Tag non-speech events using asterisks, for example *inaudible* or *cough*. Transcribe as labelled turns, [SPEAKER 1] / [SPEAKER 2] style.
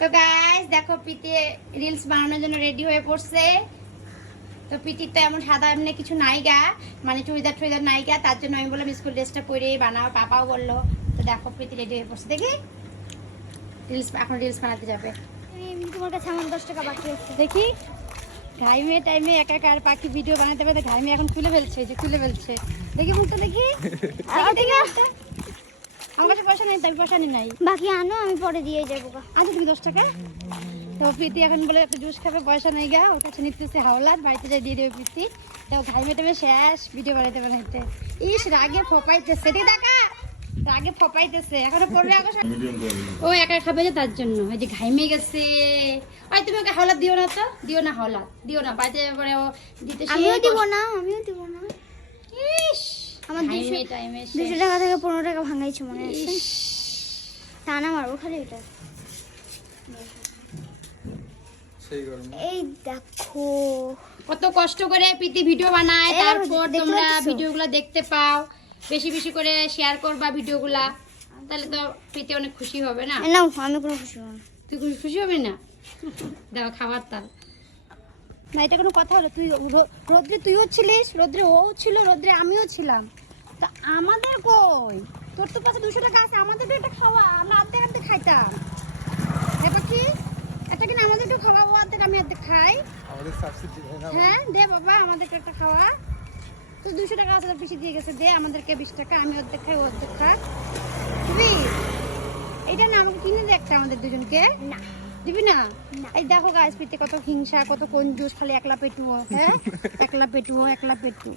[SPEAKER 1] তো গাইস দেখো প্রীতি রিলস বানানোর জন্য রেডি হয়ে পড়ছে। তো প্রীতির তো এমন সাদা এমনি কিছু নাইগা মানে চুড়িদার টুড়িদার নাইগা তার জন্য আমি বললাম স্কুল ড্রেসটা পরে বানাও পাপাও বলল। তো দেখো প্রীতি রেডি হয়ে পড়ছে দেখি? রিলস এখন রিলস বানাতে যাবে।
[SPEAKER 2] তোমার কাছে আমার দশ টাকা বাকি আছে।
[SPEAKER 1] দেখি? ঘাইমে টাইমে একা একা আর পাখি ভিডিও বানাতে পারে ঘাইমে এখন খুলে ফেলছে যে খুলে ফেলছে। দেখি মুখটা দেখি। আমার কাছে পয়সা নেই তাই পয়সা নেই নাই।
[SPEAKER 2] বাকি আনো আমি পরে দিয়ে যাব।
[SPEAKER 1] আচ্ছা তুমি দশ টাকা? তো প্রীতি এখন বলে একটা জুস খাবে পয়সা নেই গা। ওর কাছে নিতেছে হাওলাত বাড়িতে যাই দিয়ে দেবে প্রীতি। তো ঘাই মেটামে শেষ ভিডিও বানাইতে বানাইতে। ইস রাগে ফপাইতেছে। ঠিক দেখা রাগে ফপাইতেছে। এখনও পড়বে আগো ও একা খাবে যে তার জন্য। ওই যে ঘাইমে গেছে। ওই তুমি ওকে হাওলাত দিও না তো? দিও না হাওলাত। দিও না বাড়িতে পরে ও দিতে
[SPEAKER 2] আমিও দিব না আমিও দিব না। আমার দুশো- দুশো টাকা থেকে পনেরো টাকা ভাঙাইছে মনে আছে টানা মারবো খালি এটা। এই দেখো।
[SPEAKER 1] কত কষ্ট করে প্রীতি ভিডিও বানায় তারপর তোমরা ভিডিওগুলো দেখতে পাও। বেশি বেশি করে শেয়ার করবা ভিডিওগুলা তাহলে তো প্রীতি অনেক খুশি হবে না?
[SPEAKER 2] নাও আমি কোনো খুশি হব
[SPEAKER 1] তুই খুশি খুশি হবি না? দাও খাবার তাল। না এটা কোনো কথা হলো। তুই রোদ্রে তুইও ছিলিস রোদ্রে ও ছিল রোদ্রে আমিও ছিলাম। তা আমাদের কই? তোর তো পাশে দুশো টাকা আছে আমাদের এটা খাওয়া আমরা আর্ধেক আর্ধেক খাইতাম। এবার কি? এটা কিনা আমাদের একটু খাওয়া ও আর্ধেক আমি আর্ধেক খাই।
[SPEAKER 3] হয় না
[SPEAKER 1] হ্যাঁ দে বাবা আমাদেরকে একটা খাওয়া। তো দুশো টাকা আছে বেশি দিয়ে গেছে দে আমাদেরকে বিশ টাকা আমি অর্ধেক খাই ও অর্ধেক খাই দিবি? এইটা না আমাকে কিনে দে একটা আমাদের দুজনকে।
[SPEAKER 2] না।
[SPEAKER 1] দিবি না। এই দেখো গাছ পিতে কত হিংসা কত কোন কঞ্জুস খালি একলা পেটুও হ্যাঁ? *laughs* একলা পেটুও একলা পেটু